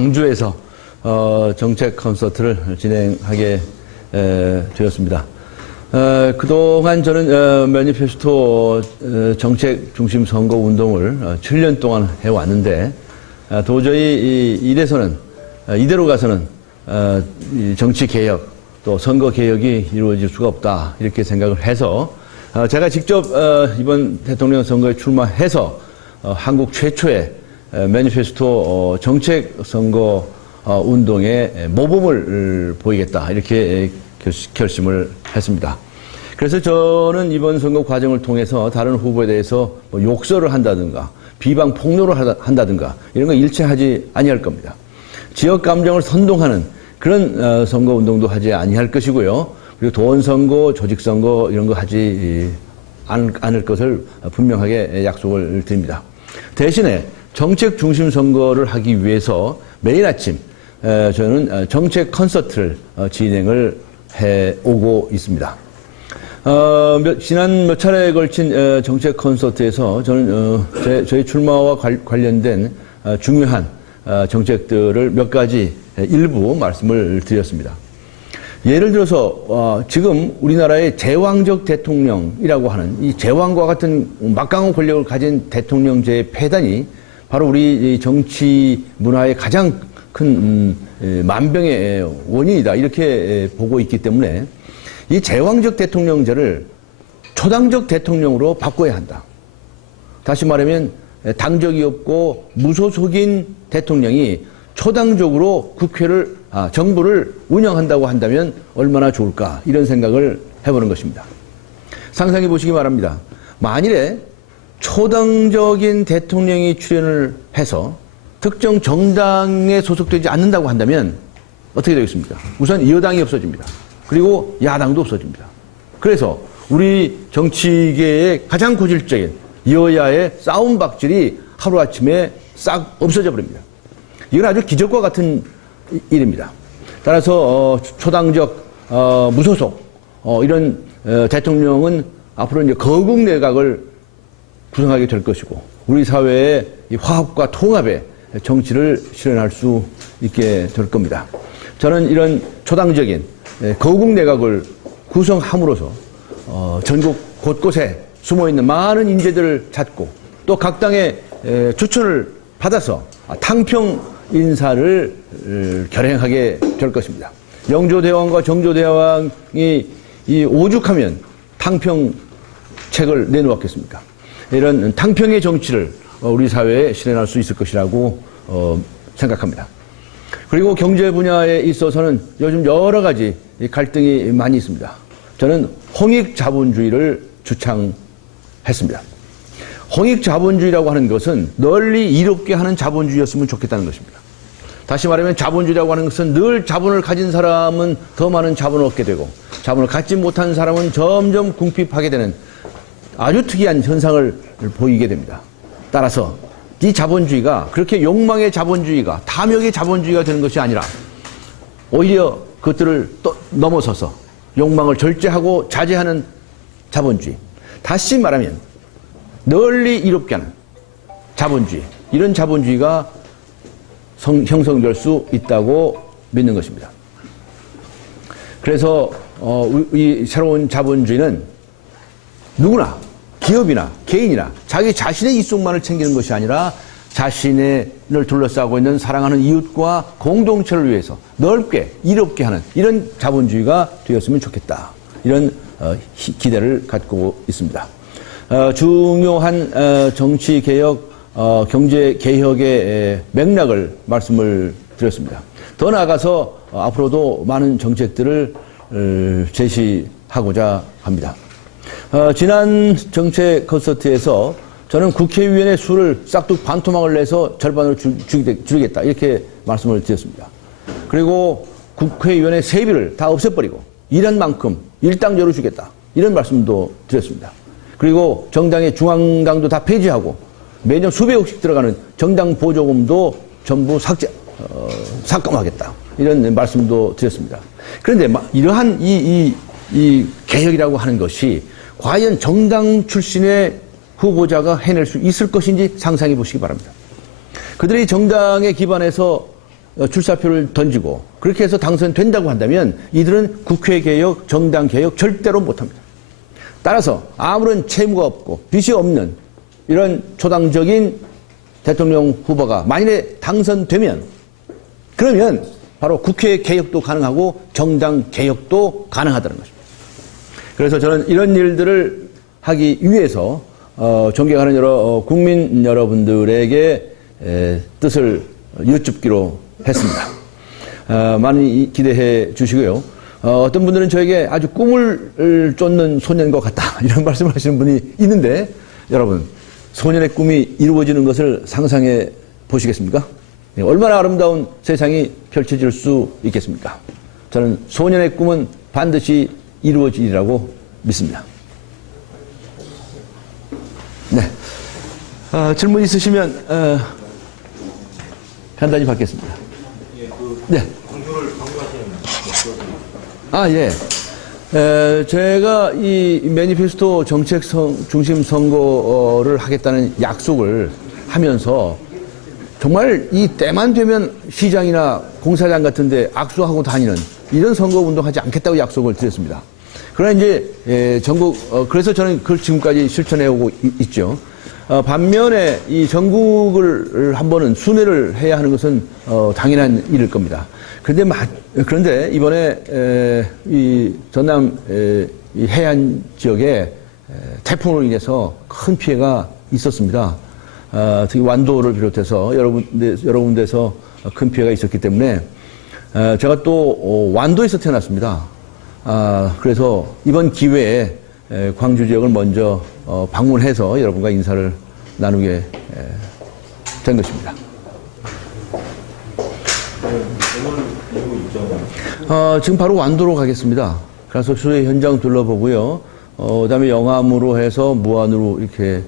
광주에서 정책 콘서트를 진행하게 되었습니다. 그동안 저는 매니페스토 정책 중심 선거 운동을 7년 동안 해왔는데 도저히 이대로 가서는 정치 개혁 또 선거 개혁이 이루어질 수가 없다 이렇게 생각을 해서 제가 직접 이번 대통령 선거에 출마해서 한국 최초의 매니페스토 정책 선거 운동에 모범을 보이겠다 이렇게 결심을 했습니다. 그래서 저는 이번 선거 과정을 통해서 다른 후보에 대해서 욕설을 한다든가 비방 폭로를 한다든가 이런 거 일체하지 아니할 겁니다. 지역 감정을 선동하는 그런 선거 운동도 하지 아니할 것이고요. 그리고 돈 선거, 조직 선거 이런 거 하지 않을 것을 분명하게 약속을 드립니다. 대신에 정책 중심 선거를 하기 위해서 매일 아침 저는 정책 콘서트를 진행을 해오고 있습니다. 지난 몇 차례에 걸친 정책 콘서트에서 저는 저희 출마와 관련된 중요한 정책들을 몇 가지 일부 말씀을 드렸습니다. 예를 들어서 지금 우리나라의 제왕적 대통령이라고 하는 이 제왕과 같은 막강한 권력을 가진 대통령제의 폐단이 바로 우리 정치 문화의 가장 큰 만병의 원인이다 이렇게 보고 있기 때문에 이 제왕적 대통령제를 초당적 대통령으로 바꿔야 한다. 다시 말하면 당적이 없고 무소속인 대통령이 초당적으로 정부를 운영한다고 한다면 얼마나 좋을까 이런 생각을 해보는 것입니다. 상상해 보시기 바랍니다. 만일에 초당적인 대통령이 출연을 해서 특정 정당에 소속되지 않는다고 한다면 어떻게 되겠습니까? 우선 여당이 없어집니다. 그리고 야당도 없어집니다. 그래서 우리 정치계의 가장 고질적인 여야의 싸움 박질이 하루아침에 싹 없어져 버립니다. 이건 아주 기적과 같은 일입니다. 따라서 초당적 무소속 이런 대통령은 앞으로 이제 거국 내각을 구성하게 될 것이고 우리 사회의 화합과 통합의 정치를 실현할 수 있게 될 겁니다. 저는 이런 초당적인 거국 내각을 구성함으로써 전국 곳곳에 숨어있는 많은 인재들을 찾고 또 각 당의 추천을 받아서 탕평 인사를 결행하게 될 것입니다. 영조대왕과 정조대왕이 오죽하면 탕평책을 내놓았겠습니까? 이런 탕평의 정치를 우리 사회에 실현할 수 있을 것이라고 생각합니다. 그리고 경제 분야에 있어서는 요즘 여러 가지 갈등이 많이 있습니다. 저는 홍익 자본주의를 주창했습니다. 홍익 자본주의라고 하는 것은 널리 이롭게 하는 자본주의였으면 좋겠다는 것입니다. 다시 말하면 자본주의라고 하는 것은 늘 자본을 가진 사람은 더 많은 자본을 얻게 되고 자본을 갖지 못한 사람은 점점 궁핍하게 되는 아주 특이한 현상을 보이게 됩니다. 따라서 이 자본주의가 그렇게 욕망의 자본주의가 탐욕의 자본주의가 되는 것이 아니라 오히려 그것들을 또 넘어서서 욕망을 절제하고 자제하는 자본주의. 다시 말하면 널리 이롭게 하는 자본주의. 이런 자본주의가 형성될 수 있다고 믿는 것입니다. 그래서 이 새로운 자본주의는 누구나 기업이나 개인이나 자기 자신의 이속만을 챙기는 것이 아니라 자신을 둘러싸고 있는 사랑하는 이웃과 공동체를 위해서 넓게 이롭게 하는 이런 자본주의가 되었으면 좋겠다. 이런 기대를 갖고 있습니다. 중요한 정치개혁, 경제개혁의 맥락을 말씀을 드렸습니다. 더 나아가서 앞으로도 많은 정책들을 제시하고자 합니다. 지난 정책 콘서트에서 저는 국회의원의 수를 싹둑 반토막을 내서 절반으로 줄이겠다 이렇게 말씀을 드렸습니다. 그리고 국회의원의 세비를 다 없애버리고 일한 만큼 일당제로 주겠다 이런 말씀도 드렸습니다. 그리고 정당의 중앙당도 다 폐지하고 매년 수백억씩 들어가는 정당 보조금도 전부 삭감하겠다 이런 말씀도 드렸습니다. 그런데 이러한 이 개혁이라고 하는 것이 과연 정당 출신의 후보자가 해낼 수 있을 것인지 상상해 보시기 바랍니다. 그들이 정당에 기반해서 출사표를 던지고 그렇게 해서 당선된다고 한다면 이들은 국회 개혁, 정당 개혁 절대로 못합니다. 따라서 아무런 채무가 없고 빚이 없는 이런 초당적인 대통령 후보가 만일에 당선되면 그러면 바로 국회 개혁도 가능하고 정당 개혁도 가능하다는 것입니다. 그래서 저는 이런 일들을 하기 위해서 존경하는 여러 국민 여러분들에게 뜻을 여쭙기로 했습니다. 많이 기대해 주시고요. 어떤 분들은 저에게 아주 꿈을 쫓는 소년과 같다 이런 말씀을 하시는 분이 있는데 여러분 소년의 꿈이 이루어지는 것을 상상해 보시겠습니까? 얼마나 아름다운 세상이 펼쳐질 수 있겠습니까? 저는 소년의 꿈은 반드시 이루어지리라고 믿습니다. 네. 질문 있으시면 간단히 받겠습니다. 네. 예. 제가 이 매니페스토 정책 중심 선거를 하겠다는 약속을 하면서 정말 이 때만 되면 시장이나 공사장 같은데 악수하고 다니는 이런 선거 운동하지 않겠다고 약속을 드렸습니다. 그러나 이제 전국 그래서 저는 그걸 지금까지 실천해 오고 있죠. 반면에 이 전국을 한번은 순회를 해야 하는 것은 당연한 일일 겁니다. 그런데 이번에 이 전남 이 해안 지역에 태풍으로 인해서 큰 피해가 있었습니다. 특히 완도를 비롯해서 여러 군데에서 큰 피해가 있었기 때문에 제가 또 완도에서 태어났습니다. 그래서 이번 기회에 광주 지역을 먼저 방문해서 여러분과 인사를 나누게 된 것입니다. 지금 바로 완도로 가겠습니다. 그래서 수해 현장 둘러보고요. 그다음에 영암으로 해서 무안으로 이렇게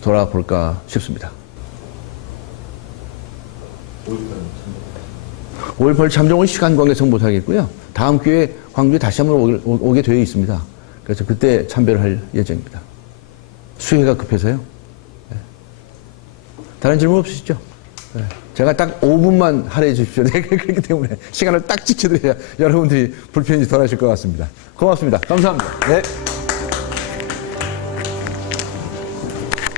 돌아볼까 싶습니다. 5.18 참정은 시간 관계상 못하겠고요. 다음 기회에 광주에 다시 한번 오게 되어 있습니다. 그래서 그때 참배를 할 예정입니다. 수혜가 급해서요. 네. 다른 질문 없으시죠? 네. 제가 딱 5분만 할애해 주십시오. 네, 그렇기 때문에 시간을 딱 지켜드려야 여러분들이 불편히 덜 하실 것 같습니다. 고맙습니다. 감사합니다. 네.